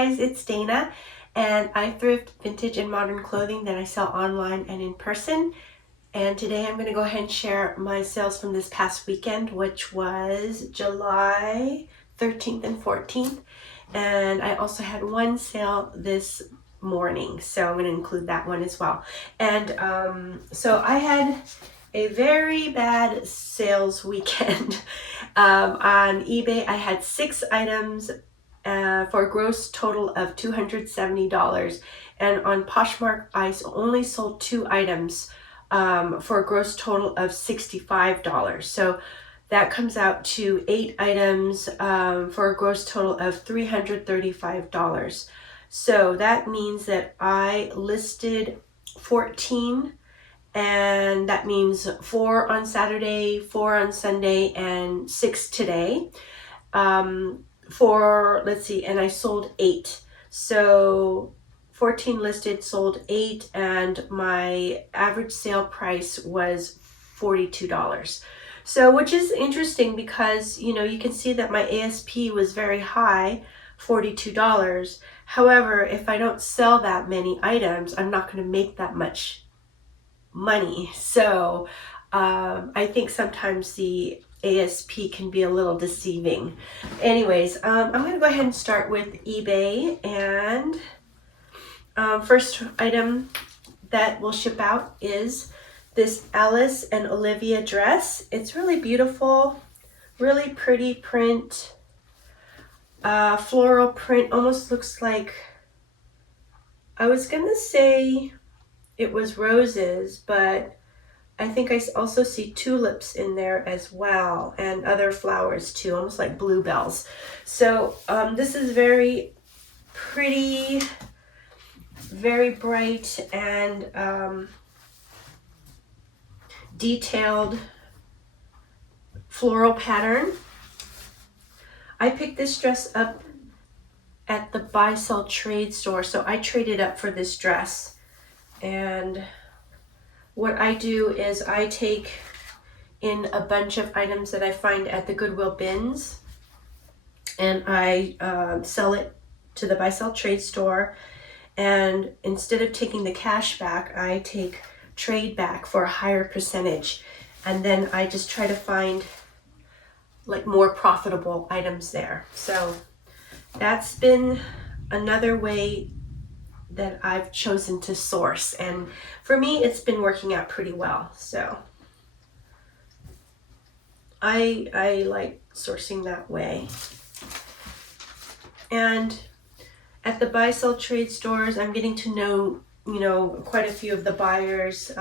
guys, it's Dana, and I thrift vintage and modern clothing that I sell online and in person. And today I'm going to go ahead and share my sales from this past weekend, which was July 13th and 14th. And I also had one sale this morning, so I'm going to include that one as well. And so I had a very bad sales weekend. On eBay, I had 6 items for a gross total of $270. And on Poshmark, I only sold 2 items for a gross total of $65. So that comes out to 8 items for a gross total of $335. So that means that I listed 14, and that means 4 on Saturday, 4 on Sunday, and 6 today. And I sold 8. So 14 listed, sold 8, and my average sale price was $42. So, which is interesting because, you can see that my ASP was very high, $42. However, if I don't sell that many items, I'm not going to make that much money. So I think sometimes the ASP can be a little deceiving. Anyways, I'm going to go ahead and start with eBay. And first item that will ship out is this Alice and Olivia dress. It's really beautiful, really pretty print, floral print. Almost looks like, I was gonna say it was roses, but I think I also see tulips in there as well, and other flowers too, almost like bluebells. So this is very pretty, very bright, and detailed floral pattern. I picked this dress up at the buy sell trade store, so I traded up for this dress. And what I do is I take in a bunch of items that I find at the Goodwill bins, and I sell it to the buy sell trade store. And instead of taking the cash back, I take trade back for a higher percentage. And then I just try to find like more profitable items there. So that's been another way that I've chosen to source, and for me it's been working out pretty well. So I like sourcing that way. And at the buy sell trade stores, I'm getting to know quite a few of the buyers,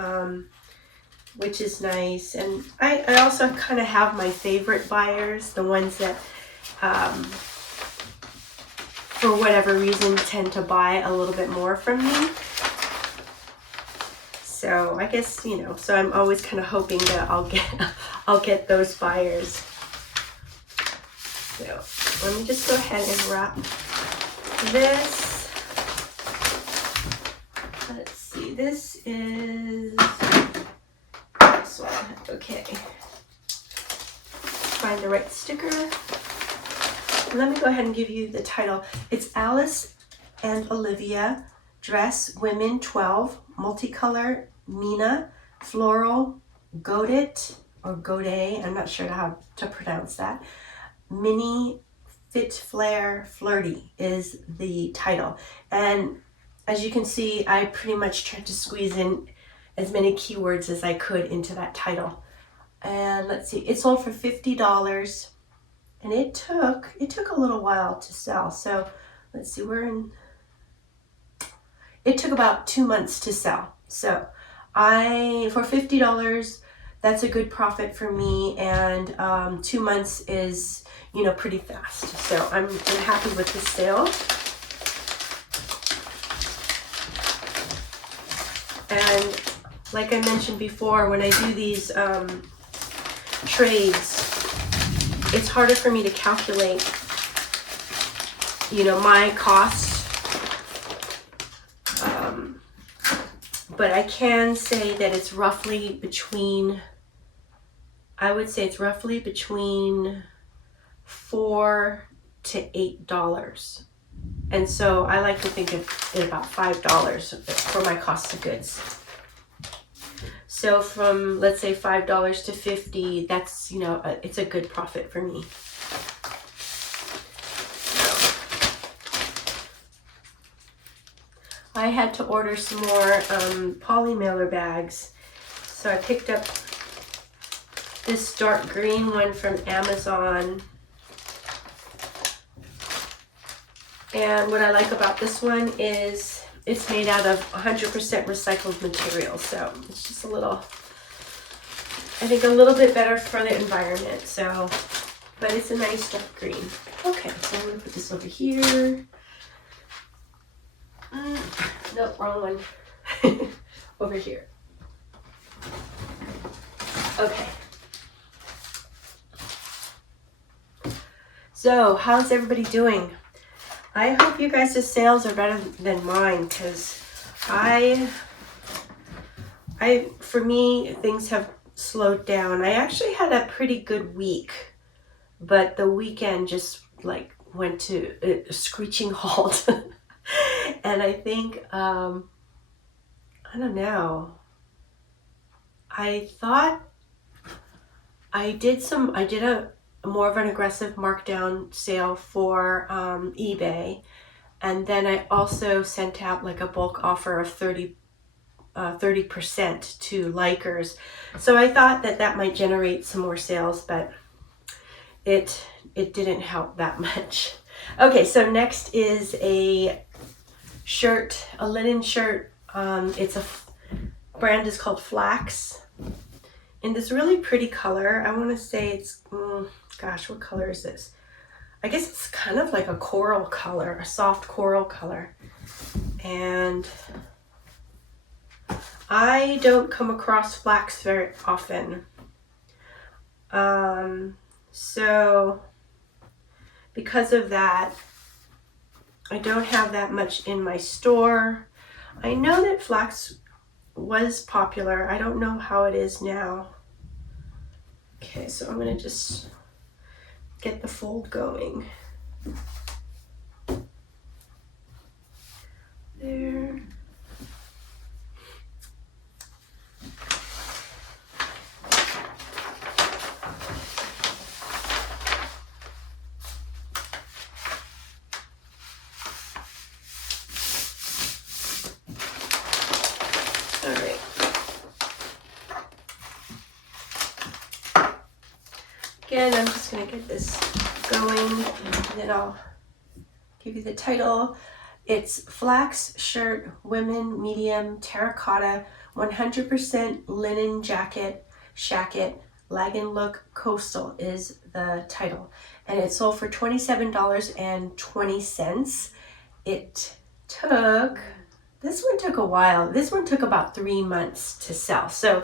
which is nice. And I also kind of have my favorite buyers, the ones that for whatever reason tend to buy a little bit more from me. So I guess, so I'm always kind of hoping that I'll get those buyers. So let me just go ahead and wrap this. Let's see, this is this one. Okay. Find the right sticker. Let me go ahead and give you the title. It's Alice and Olivia dress, women 12, multicolor, Mina, floral, godet or godet, I'm not sure how to pronounce that. Mini fit flare flirty is the title. And as you can see, I pretty much tried to squeeze in as many keywords as I could into that title. And let's see, it sold for $50. And it took a little while to sell. So let's see, it took about 2 months to sell. So for $50, that's a good profit for me. And 2 months is, pretty fast. So I'm happy with this sale. And like I mentioned before, when I do these trades, it's harder for me to calculate, my costs. But I can say that it's roughly between, $4 to $8 And so I like to think of it about $5 for my cost of goods. So from, let's say, $5 to $50, that's, you know, it's a good profit for me. I had to order some more poly mailer bags. So I picked up this dark green one from Amazon. And what I like about this one is it's made out of 100% recycled material. So it's just a little, I think, a little bit better for the environment. So, but it's a nice dark green. Okay, so I'm gonna put this over here. Nope, wrong one. Over here. Okay. So, how's everybody doing? I hope you guys' sales are better than mine, because for me, things have slowed down. I actually had a pretty good week, but the weekend just like went to a screeching halt. And I think, I don't know, I thought I did a more of an aggressive markdown sale for eBay, and then I also sent out like a bulk offer of 30% to likers. So I thought that might generate some more sales, but it didn't help that much. Okay, so next is a shirt, a linen shirt. It's a brand is called Flax, in this really pretty color. I want to say it's, gosh, what color is this? I guess it's kind of like a coral color, a soft coral color. And I don't come across flax very often. So because of that, I don't have that much in my store. I know that flax was popular. I don't know how it is now. Okay, so I'm gonna just get the fold going. There. All right. Again, I'm just going to get this going, and then I'll give you the title. It's Flax Shirt Women Medium Terracotta 100% Linen Jacket Shacket Lagan Look Coastal is the title. And it sold for $27.20. It took, this one took a while. This one took about 3 months to sell. So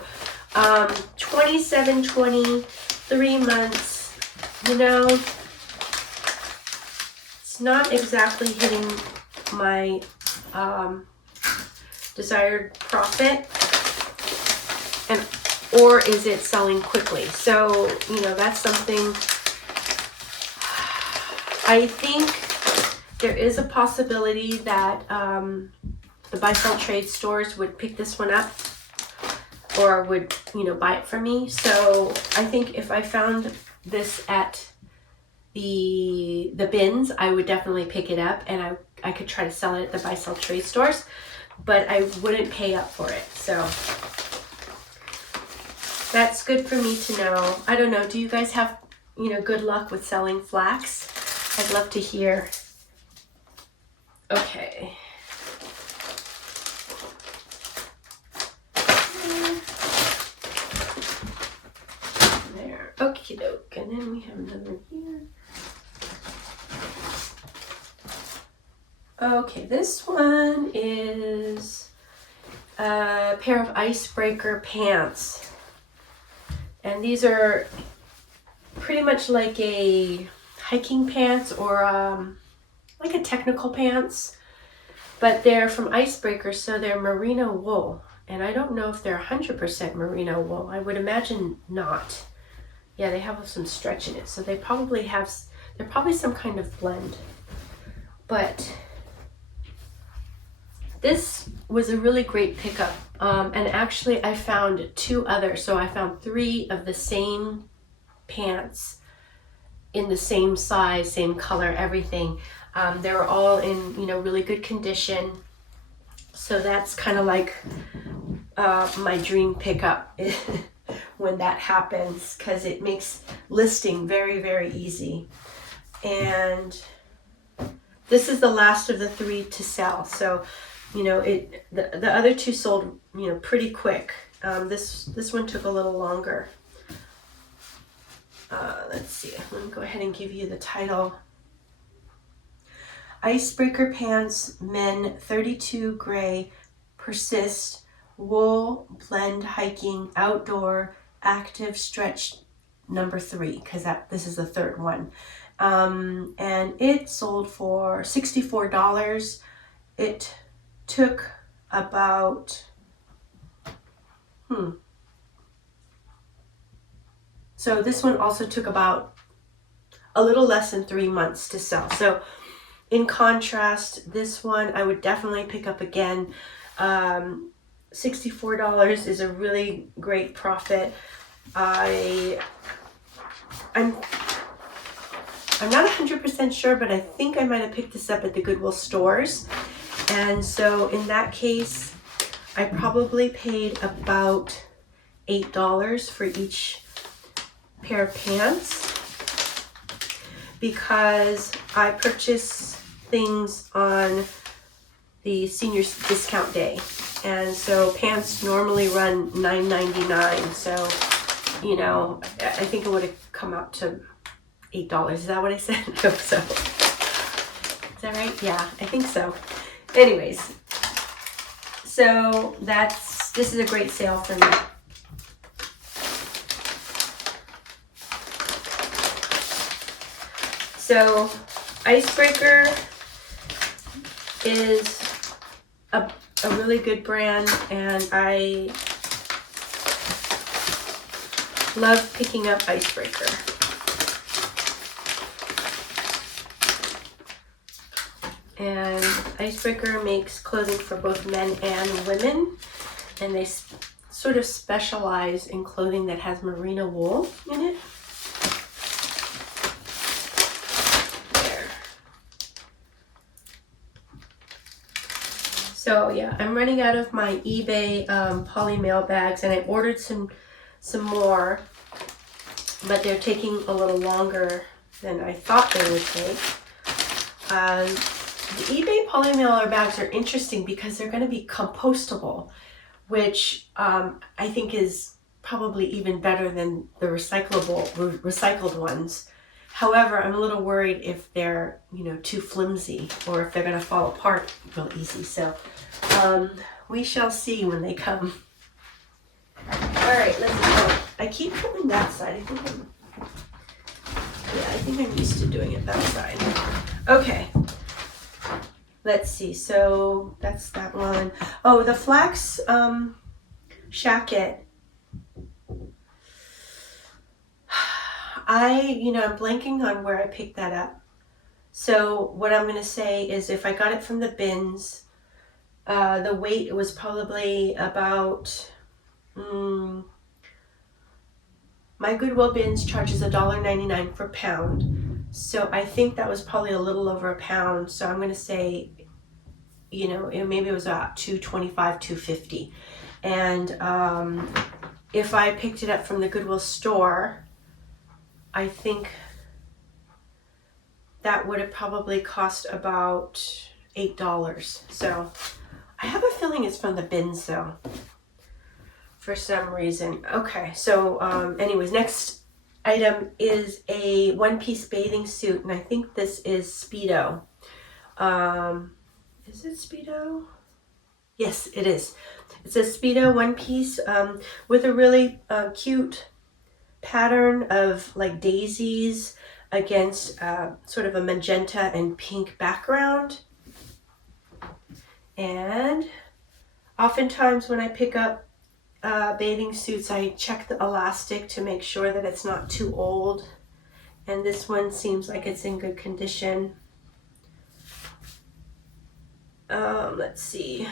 $27.20, 3 months, you know, it's not exactly hitting my desired profit, and or is it selling quickly? So, you know, that's something. I think there is a possibility that the buy-sell trade stores would pick this one up, or would, you know, buy it from me. So I think if I found this at the bins, I would definitely pick it up, and I could try to sell it at the buy-sell trade stores, but I wouldn't pay up for it. So that's good for me to know. I don't know, do you guys have, you know, good luck with selling flax? I'd love to hear. Okay. There. Okie doke. And then we have another one here. Okay, this one is a pair of icebreaker pants. And these are pretty much like a hiking pants, or like a technical pants, but they're from Icebreaker, so they're merino wool. And I don't know if they're 100% merino wool. I would imagine not. Yeah, they have some stretch in it, so they probably have, they're probably some kind of blend. But this was a really great pickup. And actually I found 2 others. So I found 3 of the same pants in the same size, same color, everything. They were all in, you know, really good condition. So that's kind of like my dream pickup when that happens, because it makes listing very, very easy. And this is the last of the 3 to sell. So, you know, the other 2 sold, you know, pretty quick. This one took a little longer. Let's see, let me go ahead and give you the title. Icebreaker Pants Men 32 Gray Persist Wool Blend Hiking Outdoor Active Stretch number 3, because this is the 3rd one. And it sold for $64. It took about so this one also took about a little less than 3 months to sell. So in contrast, this one I would definitely pick up again. $64 is a really great profit. I'm not 100% sure, but I think I might have picked this up at the Goodwill stores. And so in that case, I probably paid about $8 for each pair of pants, because I purchase things on the seniors discount day. And so pants normally run $9.99. So, you know, I think it would have come out to $8. Is that what I said? I hope so. Is that right? Yeah, I think so. Anyways, so this is a great sale for me. So Icebreaker is a really good brand, and I love picking up Icebreaker. And Icebreaker makes clothing for both men and women, and they sort of specialize in clothing that has merino wool in it. So yeah, I'm running out of my eBay poly mail bags, and I ordered some more, but they're taking a little longer than I thought they would take. The eBay poly mailer bags are interesting because they're going to be compostable, which I think is probably even better than the recycled ones. However, I'm a little worried if they're, you know, too flimsy, or if they're going to fall apart real easy. So we shall see when they come. All right, let's go. I keep coming that side. I think I'm used to doing it that side. Okay. Let's see. So that's that one. Oh, the flax shacket. I'm blanking on where I picked that up. So what I'm going to say is, if I got it from the bins, the weight was probably about, my Goodwill bins charges $1.99 per pound. So I think that was probably a little over a pound. So I'm going to say, maybe it was about $2.25, $2.50. And if I picked it up from the Goodwill store, I think that would have probably cost about $8. So I have a feeling it's from the bins though, for some reason. Okay, so anyways, next item is a one-piece bathing suit, and I think this is Speedo. Is it Speedo? Yes, it is. It's a Speedo one-piece with a really cute pattern of like daisies against sort of a magenta and pink background. And oftentimes when I pick up bathing suits, I check the elastic to make sure that it's not too old. And this one seems like it's in good condition. Let's see.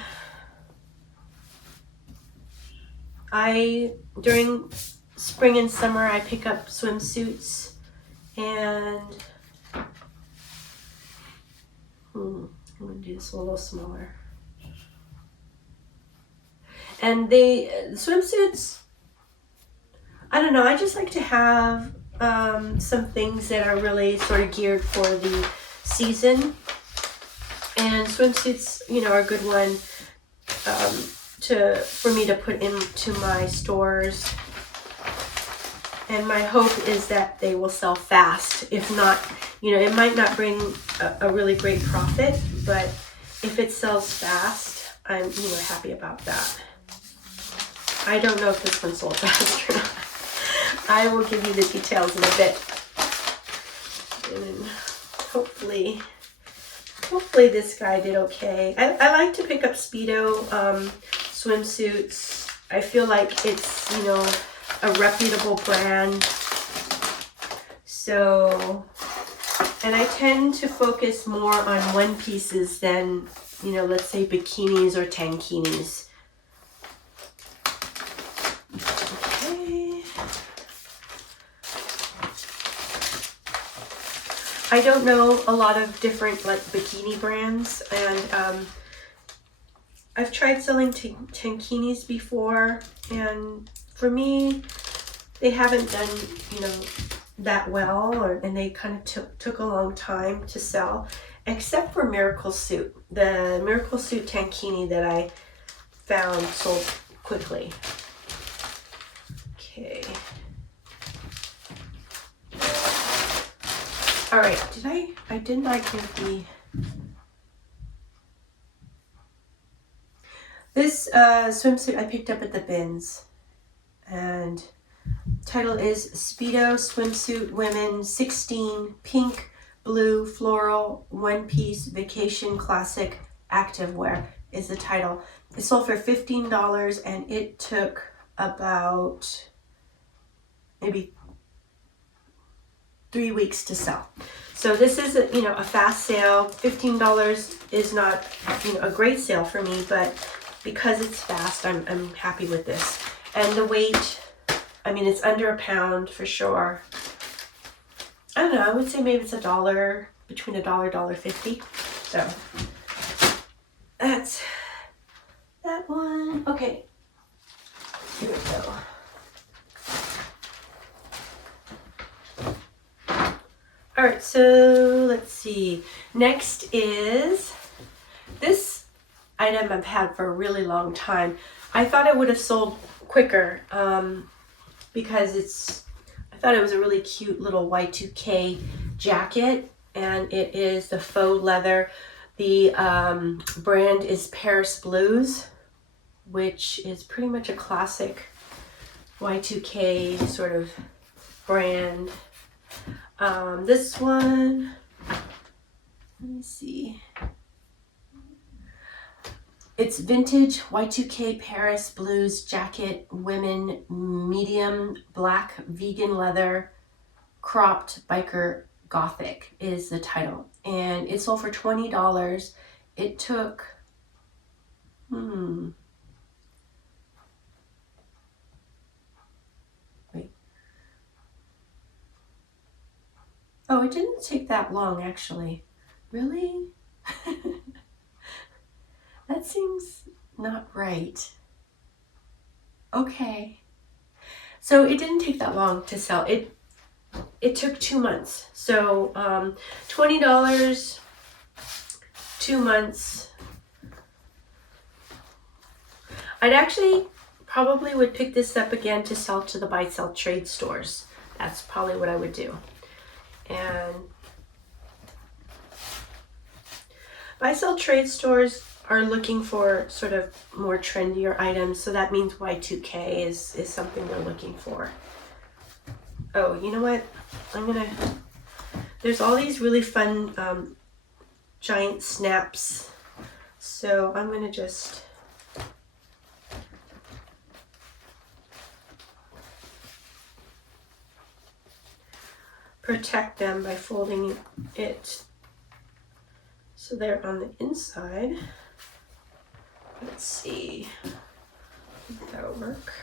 During spring and summer, I pick up swimsuits, and I'm gonna do this a little smaller. And the swimsuits, I don't know, I just like to have some things that are really sort of geared for the season. And swimsuits, are a good one for me to put into my stores. And my hope is that they will sell fast. If not, it might not bring a really great profit, but if it sells fast, I'm happy about that. I don't know if this one sold fast or not. I will give you the details in a bit. And hopefully this guy did okay. I like to pick up Speedo swimsuits. I feel like it's, a reputable brand. So, and I tend to focus more on one pieces than, let's say bikinis or tankinis. Okay. I don't know a lot of different like bikini brands, and I've tried selling tankinis before, and for me, they haven't done, that well, and they kind of took a long time to sell, except for Miracle Suit. The Miracle Suit tankini that I found sold quickly. Okay. All right, I did not give this swimsuit I picked up at the bins, and title is Speedo Swimsuit Women 16 Pink Blue Floral One Piece Vacation Classic Activewear is the title. It sold for $15, and it took about maybe 3 weeks to sell. So this is a fast sale. $15 is not a great sale for me, but because it's fast, I'm happy with this. And the weight, it's under a pound for sure. I don't know, I would say maybe it's $1, between $1, $1.50. So that's that one. Okay, here we go. All right, so let's see. Next is this item I've had for a really long time. I thought it would have sold quicker because I thought it was a really cute little Y2K jacket, and it is the faux leather. The brand is Paris Blues, which is pretty much a classic Y2K sort of brand. This one, let me see. It's vintage Y2K Paris Blues jacket, women, medium black vegan leather, cropped biker gothic is the title. And it sold for $20. It took, Oh, it didn't take that long, actually. Really? That seems not right. Okay. So it didn't take that long to sell. It took 2 months. So $20, 2 months. I'd actually probably would pick this up again to sell to the buy-sell trade stores. That's probably what I would do. And buy-sell trade stores are looking for sort of more trendier items, so that means Y2K is something they're looking for. Oh, you know what? There's all these really fun giant snaps, so I'm gonna just protect them by folding it so they're on the inside. Let's see if that'll work.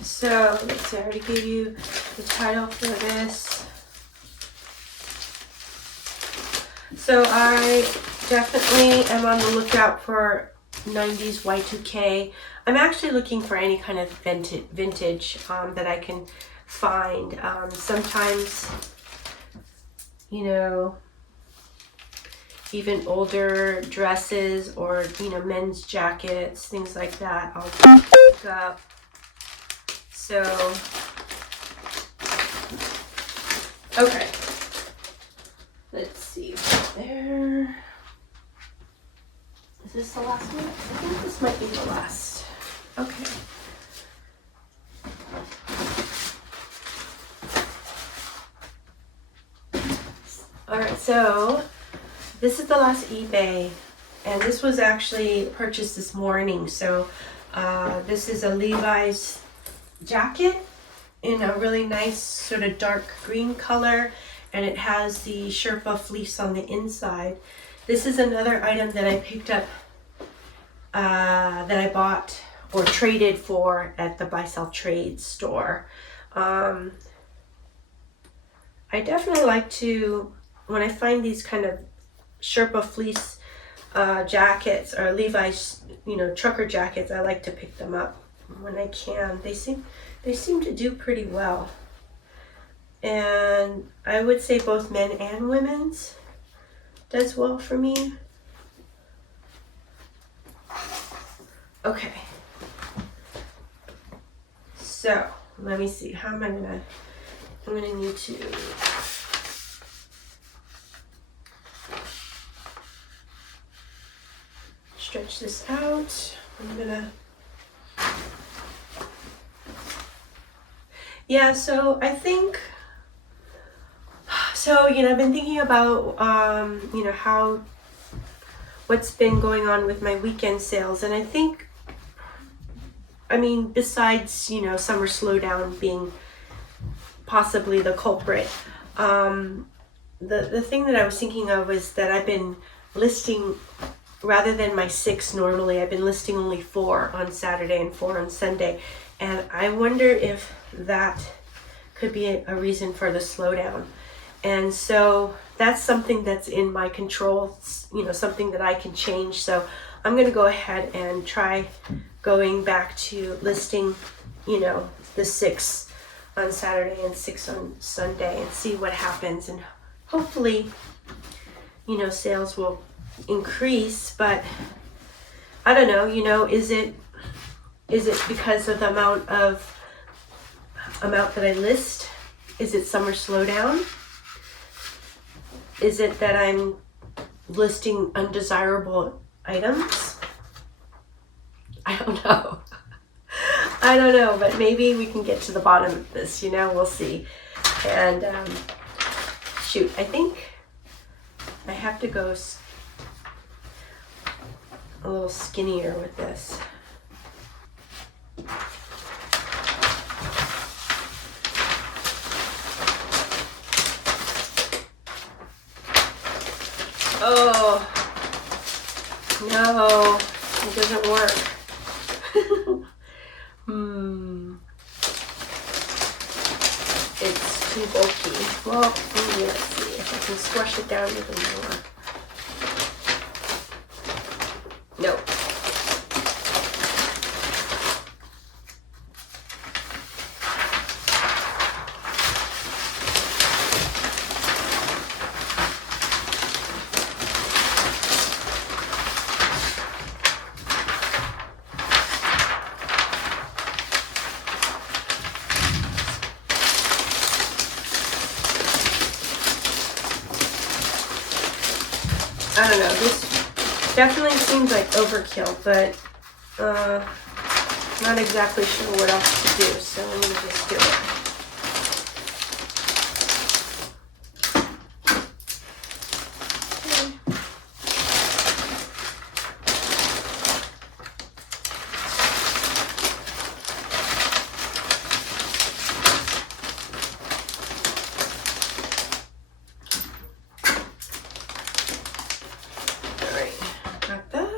So let's see, I already gave you the title for this. So I definitely am on the lookout for 90s Y2K. I'm actually looking for any kind of vintage that I can find. Sometimes, you know, even older dresses or, you know, men's jackets, things like that I'll pick up. So, okay, let's see there. Is this the last one? I think this might be the last. Okay. All right, so this is the last eBay, and this was actually purchased this morning. So this is a Levi's jacket in a really nice sort of dark green color, and it has the Sherpa fleece on the inside. This is another item that I picked up that I bought or traded for at the buy sell trade store. I definitely like to, when I find these kind of Sherpa fleece jackets or Levi's, you know, trucker jackets, I like to pick them up when I can. They seem to do pretty well, and I would say both men and women's does well for me. Okay, so let me see, how am I gonna, I'm gonna need to stretch this out. I'm gonna, yeah, so I think, so, you know, I've been thinking about, you know, what's been going on with my weekend sales. And I think, I mean, besides, you know, summer slowdown being possibly the culprit, the thing that I was thinking of is that I've been listing, rather than my 6 normally, I've been listing only 4 on Saturday and 4 on Sunday. And I wonder if that could be a reason for the slowdown. And so that's something that's in my control, you know, something that I can change. So I'm going to go ahead and try going back to listing, you know, the 6 on Saturday and 6 on Sunday and see what happens. And hopefully, you know, sales will increase. But I don't know, you know, is it because of the amount that I list? Is it summer slowdown? Is it that I'm listing undesirable items? I don't know. I don't know, but maybe we can get to the bottom of this, you know, we'll see. And shoot, I think I have to go a little skinnier with this. Oh, no, it doesn't work. It's too bulky. Well, maybe let's see if I can squash it down even more. Nope. I don't know, this definitely seems like overkill, but not exactly sure what else to do, so let me just do it. Got that.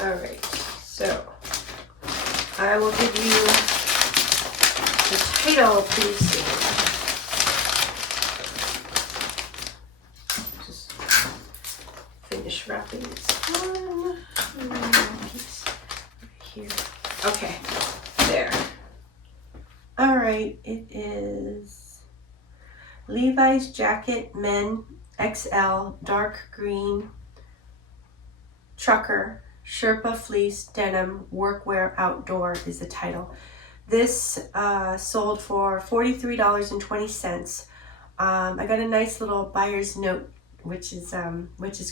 All right, so I will give you the title pretty soon. Just finish wrapping this one. Piece right here. Okay, there. All right, it is Levi's jacket, men, XL, dark green, trucker, Sherpa fleece, denim, workwear, outdoor is the title. This sold for $43.20. I got a nice little buyer's note, which is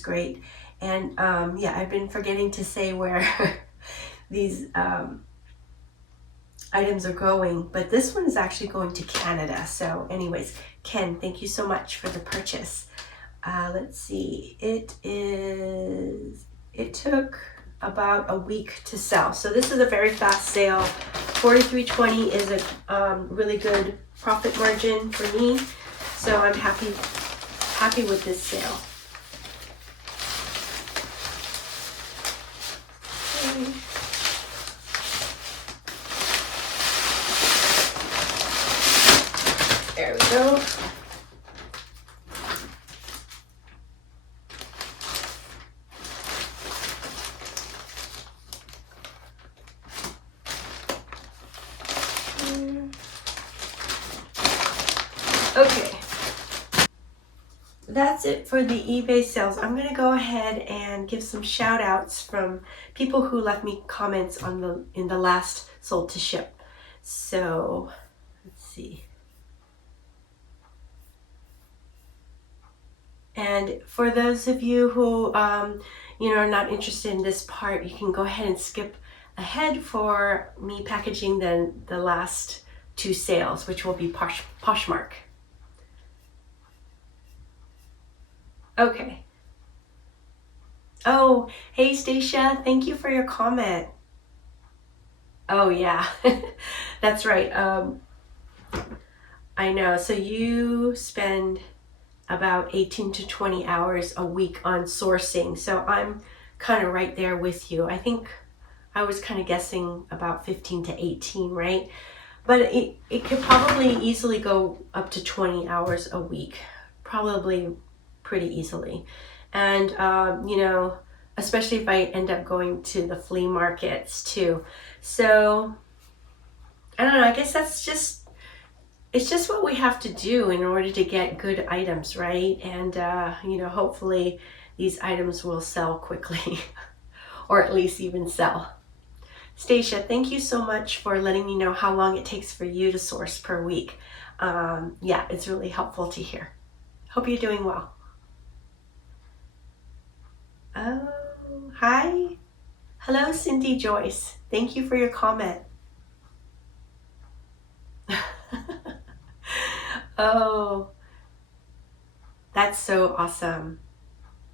great. And yeah, I've been forgetting to say where these items are going, but this one is actually going to Canada. So anyways, Ken, thank you so much for the purchase. Let's see, it took about a week to sell. So this is a very fast sale. $43.20 is a really good profit margin for me. So I'm happy with this sale. Okay. There we go. Okay, that's it for the eBay sales. I'm gonna go ahead and give some shout outs from people who left me comments in the last sold to ship. So let's see. And for those of you who are not interested in this part, you can go ahead and skip ahead for me packaging the last two sales, which will be Poshmark. Okay. Oh, hey Stacia, thank you for your comment. Oh yeah, that's right. I know. So you spend about 18 to 20 hours a week on sourcing. So I'm kind of right there with you. I think I was kind of guessing about 15 to 18, right? But it could probably easily go up to 20 hours a week, probably pretty easily. And, especially if I end up going to the flea markets too. So, I don't know, I guess it's just what we have to do in order to get good items, right? And, hopefully these items will sell quickly or at least even sell. Stacia, thank you so much for letting me know how long it takes for you to source per week. Yeah, it's really helpful to hear. Hope you're doing well. Oh, hi. Hello, Cindy Joyce. Thank you for your comment. Oh, that's so awesome.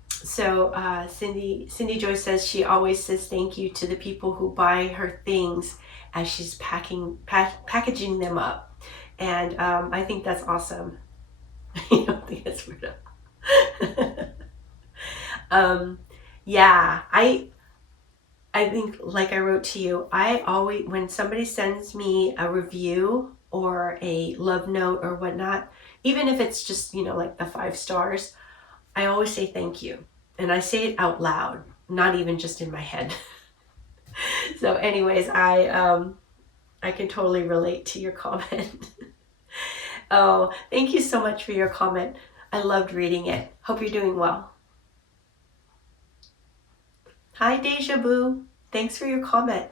So Cindy Joyce says she always says thank you to the people who buy her things as she's packaging them up. And I think that's awesome. You don't think that's weird? Yeah, I think, like I wrote to you, I always, when somebody sends me a review or a love note or whatnot, even if it's just, like the 5 stars, I always say thank you. And I say it out loud, not even just in my head. So anyways, I I can totally relate to your comment. Oh, thank you so much for your comment. I loved reading it. Hope you're doing well. Hi, Deja Boo. Thanks for your comment.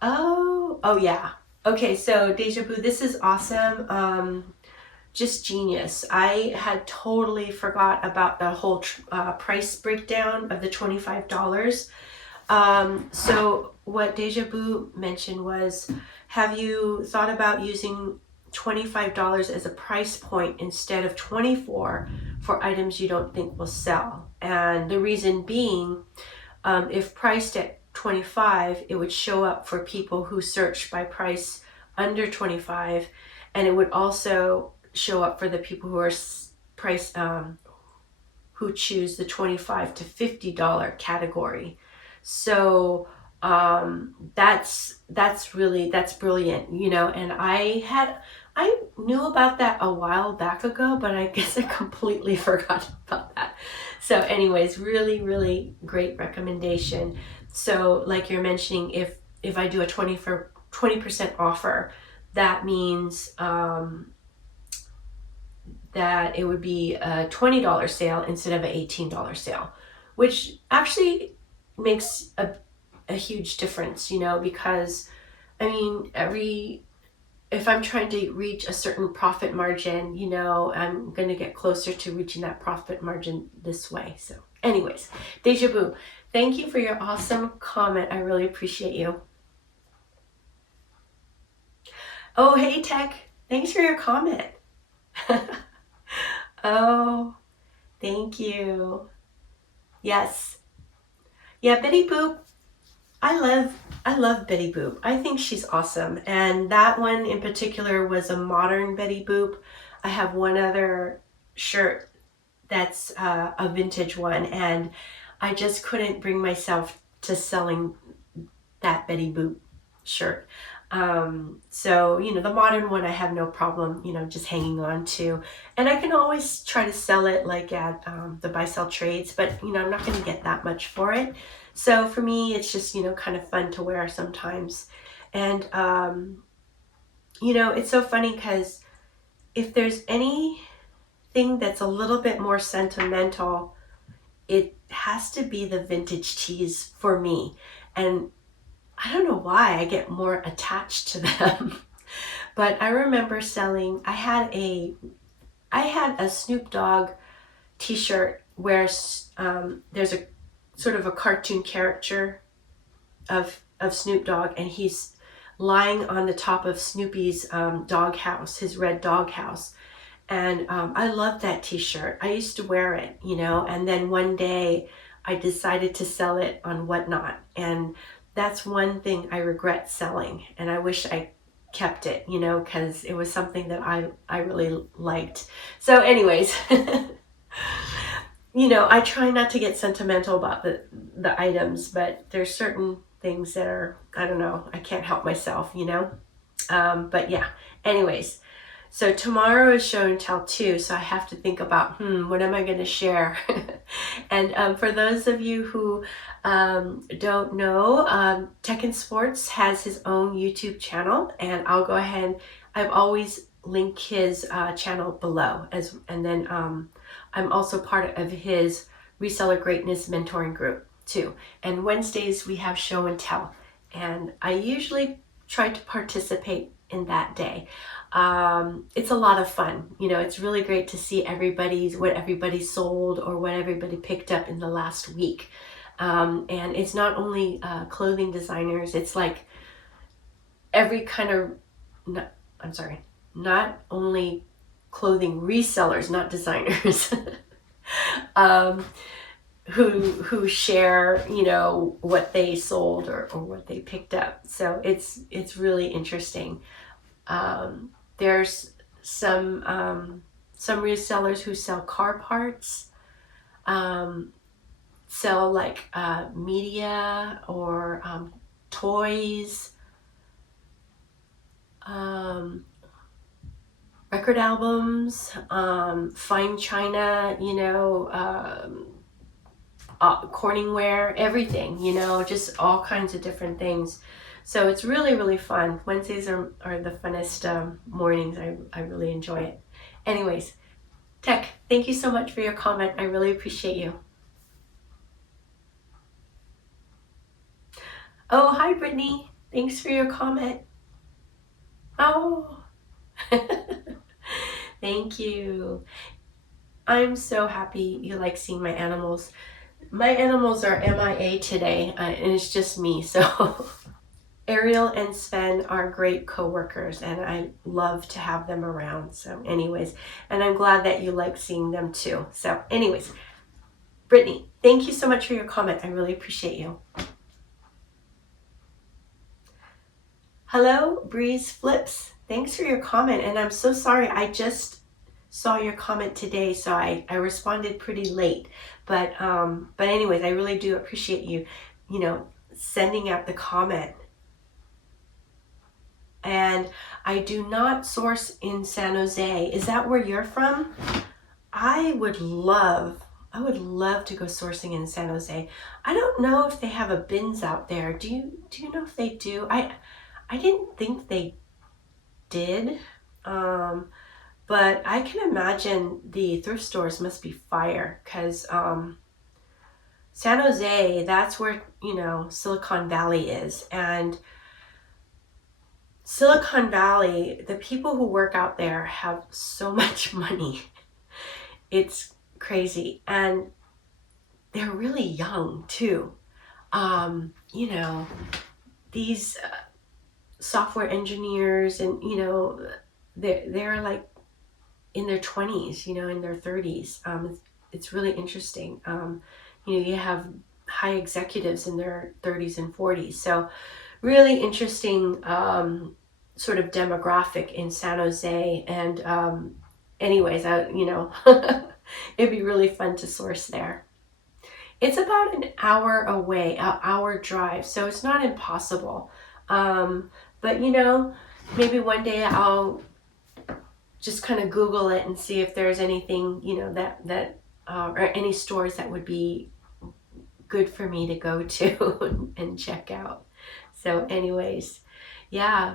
Oh yeah. Okay, so Deja Boo, this is awesome. Just genius. I had totally forgot about the whole price breakdown of the $25. So what Deja Boo mentioned was, have you thought about using $25 as a price point instead of 24 for items you don't think will sell? And the reason being, if priced at 25, it would show up for people who search by price under 25, and it would also show up for the people who are price who choose the $25 to $50 category. So that's brilliant, you know. And I knew about that a while back ago, but I guess I completely forgot about that. So anyways, really great recommendation. So like you're mentioning, if I do a 20% offer, that means that it would be a $20 sale instead of an $18 sale, which actually makes a huge difference, you know, because I mean, if I'm trying to reach a certain profit margin, you know, I'm going to get closer to reaching that profit margin this way. So anyways, Deja Boo, thank you for your awesome comment. I really appreciate you. Oh, hey Tech, thanks for your comment. Oh, thank you. Yes. Yeah, Betty Boop. I love Betty Boop. I think she's awesome. And that one in particular was a modern Betty Boop. I have one other shirt that's a vintage one, and I just couldn't bring myself to selling that Betty Boop shirt. So, you know, the modern one I have no problem, you know, just hanging on to. And I can always try to sell it like at the buy sell trades, but, you know, I'm not going to get that much for it. So for me, it's just, you know, kind of fun to wear sometimes. And, you know, it's so funny because if there's anything that's a little bit more sentimental, it has to be the vintage tees for me. And I don't know why I get more attached to them. But I remember selling, I had a Snoop Dogg t-shirt where there's a sort of a cartoon character of Snoop Dogg, and he's lying on the top of Snoopy's doghouse, his red doghouse. And I loved that t-shirt. I used to wear it, you know, and then one day I decided to sell it on Whatnot. And that's one thing I regret selling. And I wish I kept it, you know, because it was something that I really liked. So anyways, you know, I try not to get sentimental about the items, but there's certain things that are, I don't know, I can't help myself, you know. But yeah, anyways. So tomorrow is show and tell too, so I have to think about, what am I going to share? And for those of you who don't know, Technsports has his own YouTube channel, and I'll go ahead, I've always linked his channel below, and then I'm also part of his Reseller Greatness mentoring group too. And Wednesdays we have show and tell, and I usually try to participate in that day. It's a lot of fun. You know, it's really great to see what everybody sold or what everybody picked up in the last week. And it's not only clothing designers, it's like every kind of, not only clothing resellers, not designers, who share, you know, what they sold or what they picked up. So it's really interesting. There's some resellers who sell car parts, sell like media or toys, record albums, fine china, you know, Corningware, everything, you know, just all kinds of different things. So it's really, really fun. Wednesdays are the funnest mornings. I really enjoy it. Anyways, Tech, thank you so much for your comment. I really appreciate you. Oh, hi, Brittany. Thanks for your comment. Oh, thank you. I'm so happy you like seeing my animals. My animals are MIA today, and it's just me. So Ariel and Sven are great coworkers, and I love to have them around. So anyways, and I'm glad that you like seeing them too. So anyways, Brittany, thank you so much for your comment. I really appreciate you. Hello, Breeze Flips. Thanks for your comment, and I'm so sorry. I just saw your comment today, so I responded pretty late. But anyways, I really do appreciate you, sending out the comment. And I do not source in San Jose. Is that where you're from? I would love to go sourcing in San Jose. I don't know if they have a bins out there. Do you know if they do? I didn't think they did. But I can imagine the thrift stores must be fire, because San Jose, that's where, Silicon Valley is. And Silicon Valley, the people who work out there have so much money. It's crazy. And they're really young too. These software engineers, and, they're like in their 20s, in their 30s. It's really interesting. You have high executives in their 30s and 40s. So really interesting sort of demographic in San Jose. And anyways, it'd be really fun to source there. It's about an hour away, an hour drive, so it's not impossible. But maybe one day I'll just kind of Google it and see if there's anything, that or any stores that would be good for me to go to and check out. So anyways, yeah,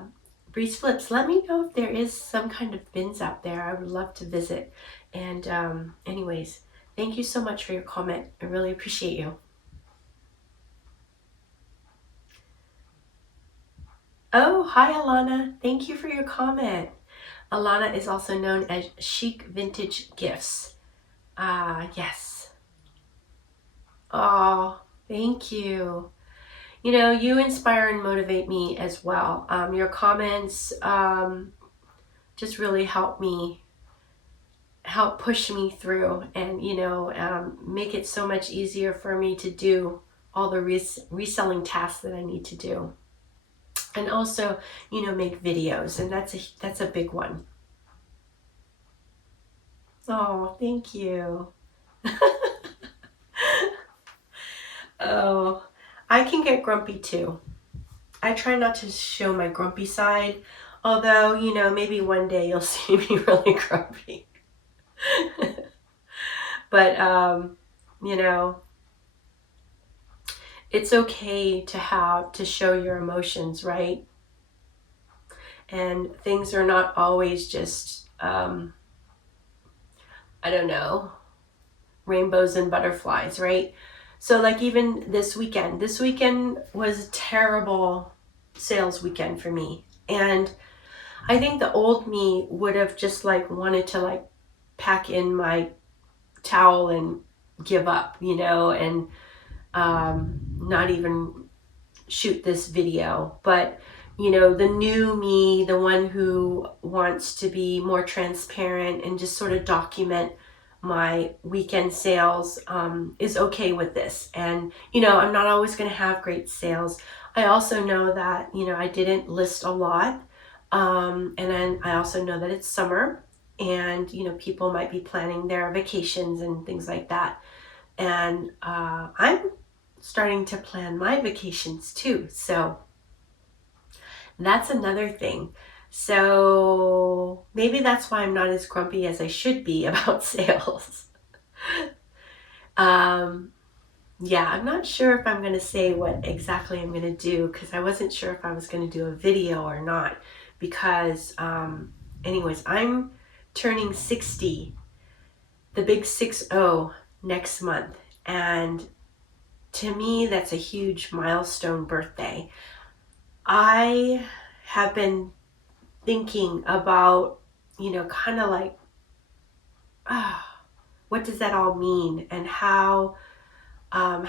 Breeze Flips, let me know if there is some kind of bins out there. I would love to visit. And anyways, thank you so much for your comment. I really appreciate you. Oh, hi, Alana. Thank you for your comment. Alana is also known as Chic Vintage Gifts. Yes. Oh, thank you. You inspire and motivate me as well. Your comments just really help push me through, and make it so much easier for me to do all the reselling tasks that I need to do, and also make videos, and that's a big one. Oh, thank you. Oh, I can get grumpy too. I try not to show my grumpy side, although, maybe one day you'll see me really grumpy. But, it's okay to show your emotions, right? And things are not always just, I don't know, rainbows and butterflies, right? So like even this weekend was a terrible sales weekend for me. And I think the old me would have just wanted to pack in my towel and give up, and not even shoot this video. But the new me, the one who wants to be more transparent and just sort of document my weekend sales, is okay with this. And I'm not always going to have great sales. I also know that I didn't list a lot, and then I also know that it's summer, and people might be planning their vacations and things like that. And I'm starting to plan my vacations too, so that's another thing. So maybe that's why I'm not as grumpy as I should be about sales. yeah, I'm not sure if I'm going to say what exactly I'm going to do because I wasn't sure if I was going to do a video or not because, anyways, I'm turning 60, the big 60 next month. And to me, that's a huge milestone birthday. I have been thinking about, kind of like, what does that all mean and how am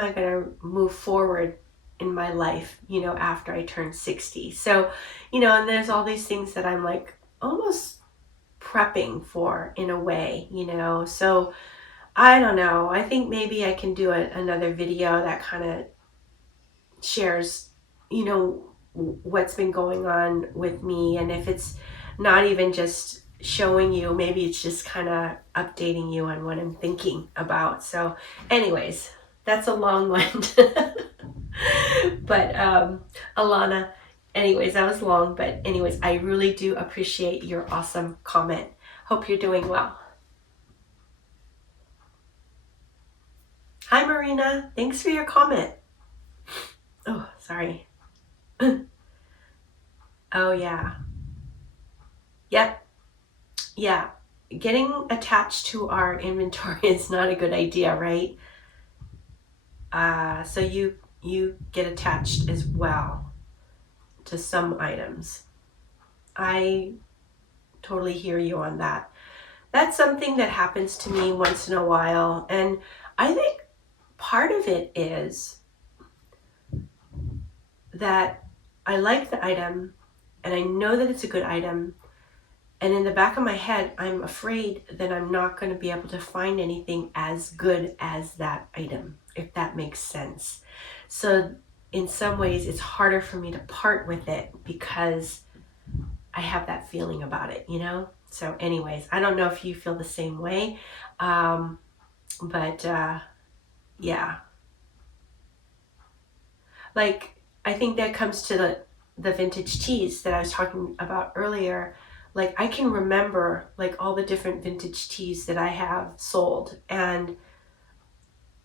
I going to move forward in my life, after I turn 60? So, and there's all these things that I'm like almost prepping for in a way, so I don't know. I think maybe I can do another video that kind of shares, what's been going on with me. And if it's not even just showing you, maybe it's just kind of updating you on what I'm thinking about. So anyways, that's a long one. But Alana, anyways, that was long. But anyways, I really do appreciate your awesome comment. Hope you're doing well. Hi, Marina. Thanks for your comment. Oh, sorry. Oh, yeah. Yep. Yeah. Getting attached to our inventory is not a good idea, right? So you get attached as well to some items. I totally hear you on that. That's something that happens to me once in a while. And I think part of it is that I like the item and I know that it's a good item. And in the back of my head, I'm afraid that I'm not going to be able to find anything as good as that item, if that makes sense. So in some ways, it's harder for me to part with it because I have that feeling about it, So anyways, I don't know if you feel the same way, but yeah. Like, I think that comes to the vintage tees that I was talking about earlier. Like, I can remember like all the different vintage tees that I have sold, and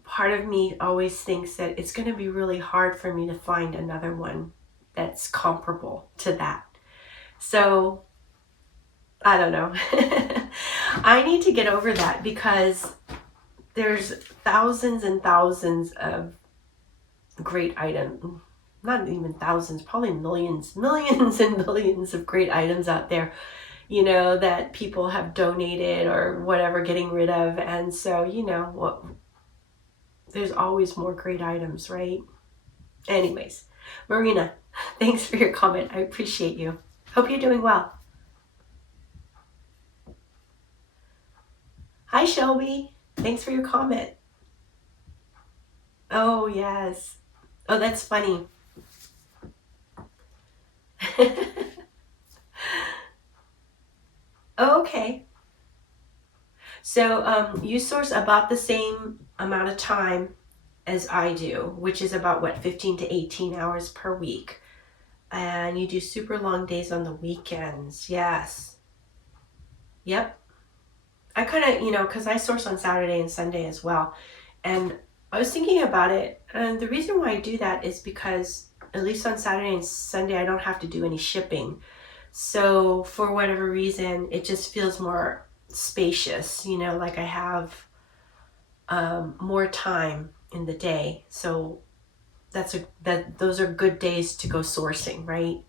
part of me always thinks that it's going to be really hard for me to find another one that's comparable to that. So I don't know. I need to get over that because there's thousands and thousands of great items, not even thousands, probably millions and millions of great items out there, that people have donated or whatever, getting rid of. And so, there's always more great items, right? Anyways, Marina, thanks for your comment. I appreciate you. Hope you're doing well. Hi, Shelby. Thanks for your comment. Oh, yes. Oh, that's funny. Okay. So you source about the same amount of time as I do, which is about 15 to 18 hours per week. And you do super long days on the weekends. Yes. Yep. I kind of, because I source on Saturday and Sunday as well. And I was thinking about it. And the reason why I do that is because at least on Saturday and Sunday, I don't have to do any shipping. So for whatever reason, it just feels more spacious, like I have more time in the day. So those are good days to go sourcing, right?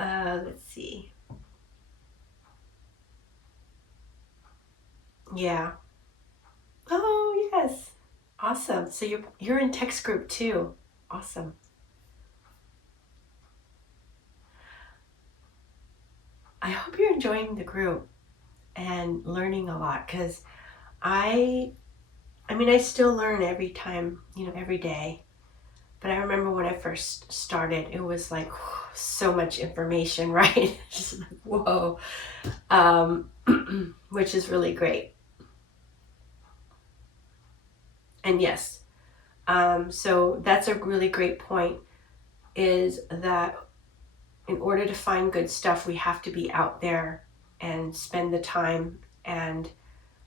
Let's see. Yeah. Oh, yes. Awesome. So you're in text group too. Awesome. I hope you're enjoying the group and learning a lot because I mean, I still learn every time, every day. But I remember when I first started, it was like so much information, right? Just like, whoa. Which is really great. And yes, so that's a really great point, is that in order to find good stuff, we have to be out there and spend the time. And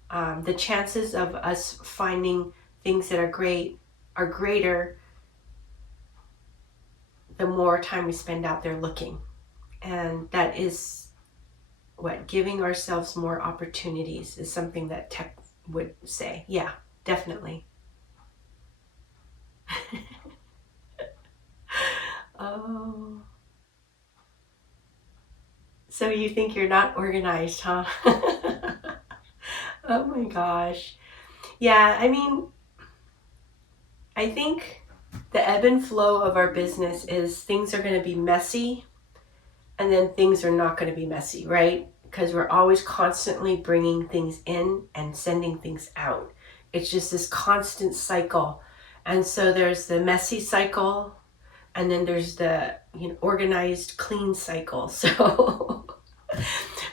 the chances of us finding things that are great are greater the more time we spend out there looking. And that is what giving ourselves more opportunities is something that tech would say. Yeah, definitely. Oh, so you think you're not organized, huh? Oh my gosh. Yeah, I mean, I think the ebb and flow of our business is things are going to be messy and then things are not going to be messy, right? Because we're always constantly bringing things in and sending things out. It's just this constant cycle. And so there's the messy cycle, and then there's the organized, clean cycle. So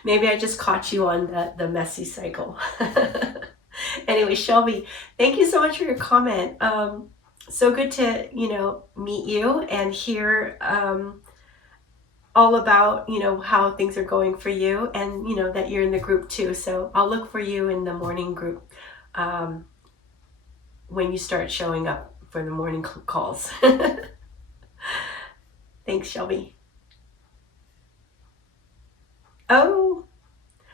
maybe I just caught you on the messy cycle. Anyway, Shelby, thank you so much for your comment. So good to meet you and hear all about how things are going for you, and that you're in the group too. So I'll look for you in the morning group when you start showing up for the morning calls. Thanks, Shelby. Oh,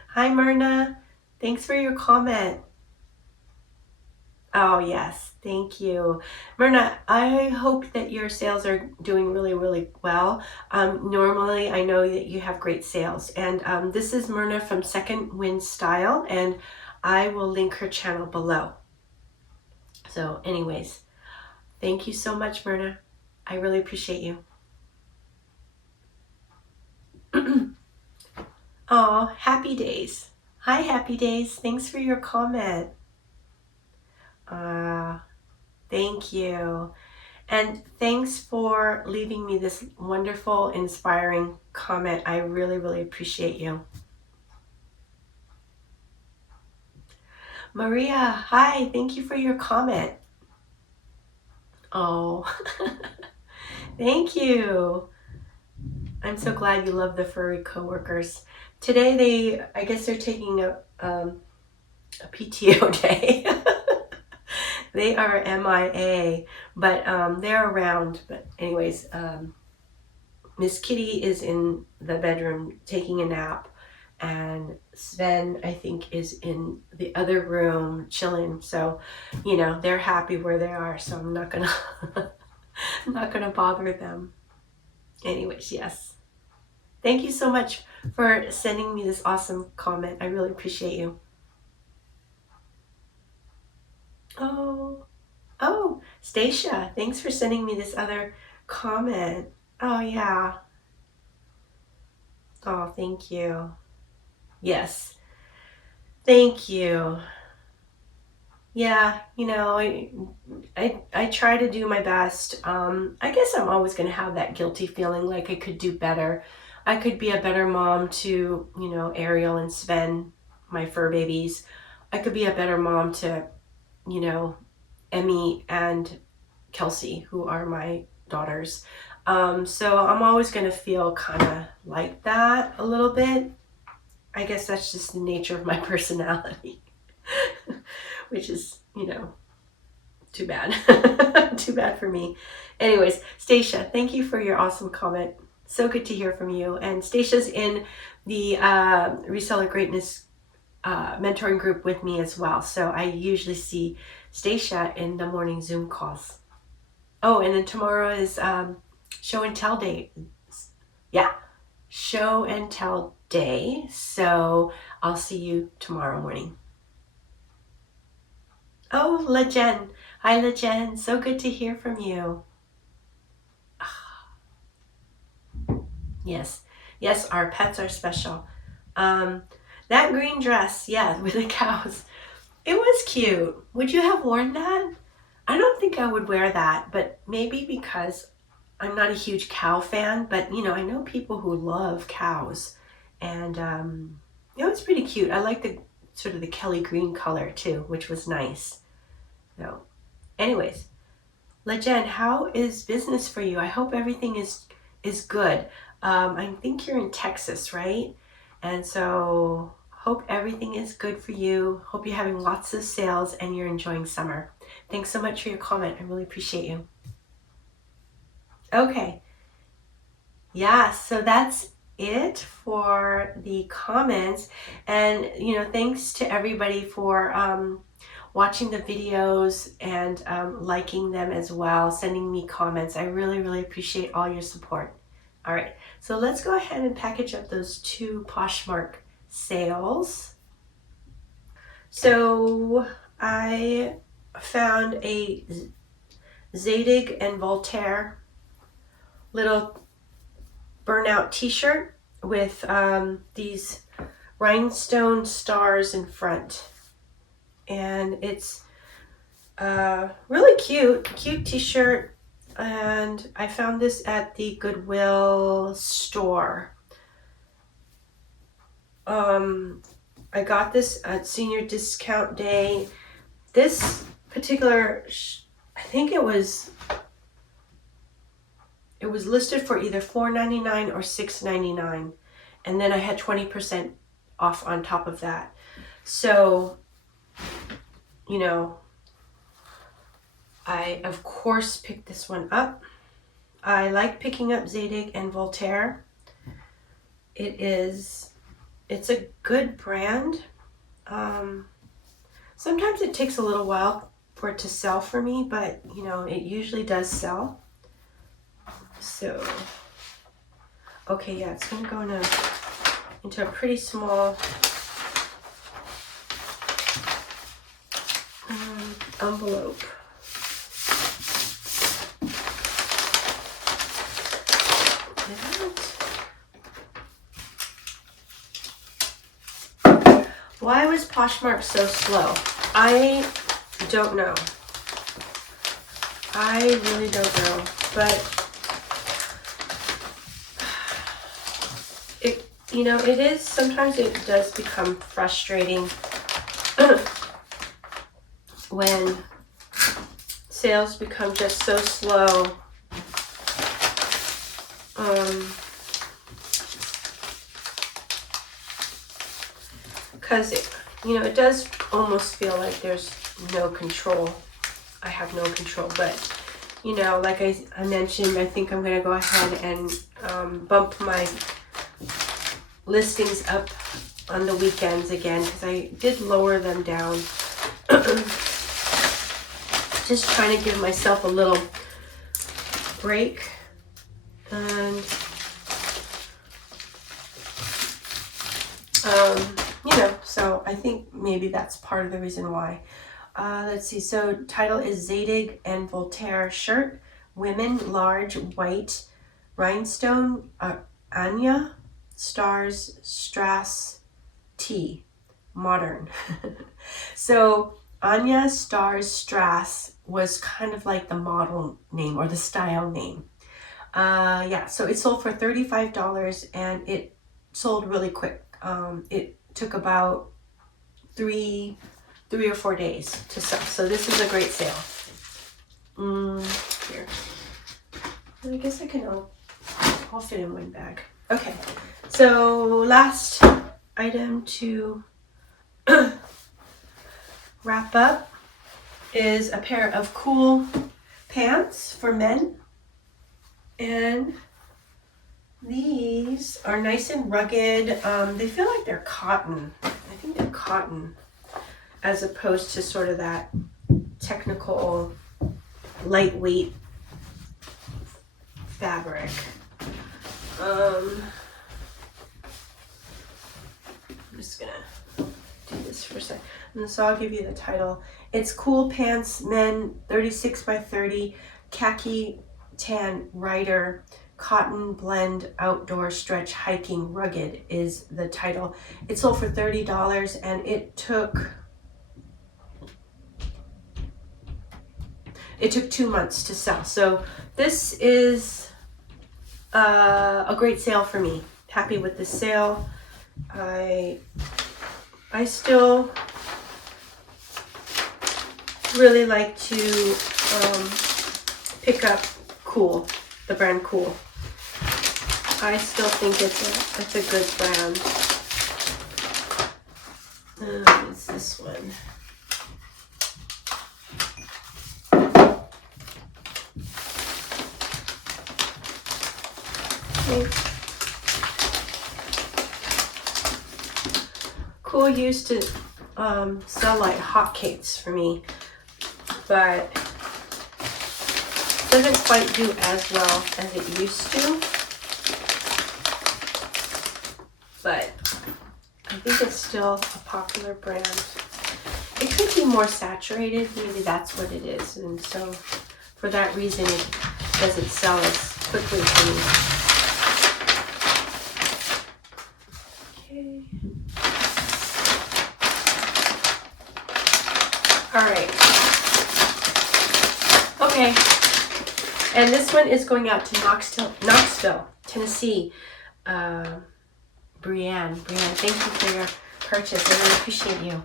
hi, Myrna. Thanks for your comment. Oh, yes. Thank you. Myrna, I hope that your sales are doing really, really well. Normally, I know that you have great sales. And this is Myrna from Second Wind Style, and I will link her channel below. So anyways, thank you so much, Myrna. I really appreciate you. Oh, Happy Days. Hi, Happy Days. Thanks for your comment. Thank you. And thanks for leaving me this wonderful, inspiring comment. I really, really appreciate you. Maria, hi. Thank you for your comment. Oh, thank you. I'm so glad you love the furry coworkers. Today I guess they're taking a PTO day. They are MIA, but they're around. But anyways, Miss Kitty is in the bedroom taking a nap, and Sven, I think, is in the other room chilling. So, they're happy where they are. So I'm not gonna, I'm not gonna bother them. Anyways, yes. Thank you so much for sending me this awesome comment. I really appreciate you. Oh, Stacia, thanks for sending me this other comment. Oh, yeah. Oh, thank you. Yes, thank you. Yeah, I try to do my best. I guess I'm always going to have that guilty feeling like I could do better. I could be a better mom to, Ariel and Sven, my fur babies. I could be a better mom to, Emmy and Kelsey, who are my daughters. So I'm always going to feel kind of like that a little bit. I guess that's just the nature of my personality, which is, too bad. Too bad for me. Anyways, Stacia, thank you for your awesome comment. So good to hear from you. And Stacia's in the Reseller Greatness mentoring group with me as well. So I usually see Stacia in the morning Zoom calls. Oh, and then tomorrow is show and tell day. Yeah, show and tell day. So I'll see you tomorrow morning. Oh, LaJen. Hi, LaJen. So good to hear from you. Yes. Yes, our pets are special. That green dress, yeah, with the cows. It was cute. Would you have worn that? I don't think I would wear that, but maybe because I'm not a huge cow fan, but I know people who love cows. And it was pretty cute. I like the sort of the Kelly green color too, which was nice. So anyways, LeJen, how is business for you? I hope everything is good. I think you're in Texas, right? And so hope everything is good for you. Hope you're having lots of sales and you're enjoying summer. Thanks so much for your comment. I really appreciate you. Okay. Yeah, so that's it for the comments. And, thanks to everybody for watching the videos and liking them as well, sending me comments. I really, really appreciate all your support. All right, so let's go ahead and package up those 2 Poshmark sales. So I found a Zadig and Voltaire little burnout t-shirt with these rhinestone stars in front, and it's really cute t-shirt, and I found this at the Goodwill store. I got this at senior discount day. This particular I think it was listed for either $4.99 or $6.99, and then I had 20% off on top of that. So, I of course picked this one up. I like picking up Zadig and Voltaire. It's a good brand. Sometimes it takes a little while for it to sell for me, but it usually does sell. So, okay, yeah, it's gonna go into a pretty small envelope. Why was Poshmark so slow? I don't know. I really don't know, but it is, sometimes it does become frustrating when sales become just so slow. Because it does almost feel like there's no control. I have no control, but like I mentioned, I think I'm gonna go ahead and bump my listings up on the weekends again, because I did lower them down. Just trying to give myself a little break, and so I think maybe that's part of the reason why. Let's see, so title is Zadig and Voltaire shirt, women, large, white, rhinestone, Anya, stars, strass, T, modern. So Anya Stars Strass was kind of like the model name or the style name. Yeah, so it sold for $35 and it sold really quick. It took about three or 4 days to sell. So this is a great sale. Here. I guess I can all fit in one bag. Okay, so last item to wrap up is a pair of cool pants for men. And these are nice and rugged. They feel like they're cotton. I think they're cotton, as opposed to sort of that technical, lightweight fabric. I'm just gonna do this for a second. And so I'll give you the title. It's Cool Pants Men 36 by 30 Khaki Tan Rider Cotton Blend Outdoor Stretch Hiking Rugged is the title. It sold for $30 and it took 2 months to sell. So this is a great sale for me. Happy with this sale. I still really like to pick up Cool, the brand Cool. I still think it's a good brand. It's this one. Okay. Cool used to sell like hotcakes for me, but doesn't quite do as well as it used to. But I think it's still a popular brand. It could be more saturated, maybe that's what it is, and so for that reason it doesn't sell as quickly for me. Okay. Alright. Okay. And this one is going out to Knoxville, Tennessee. Brianne, thank you for your purchase. I really appreciate you.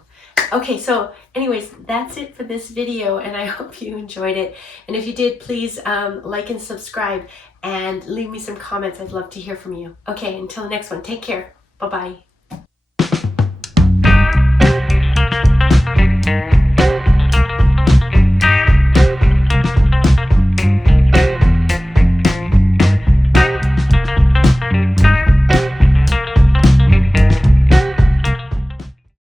Okay, so anyways, that's it for this video, and I hope you enjoyed it. And if you did, please like and subscribe and leave me some comments. I'd love to hear from you. Okay, until the next one, take care. Bye-bye.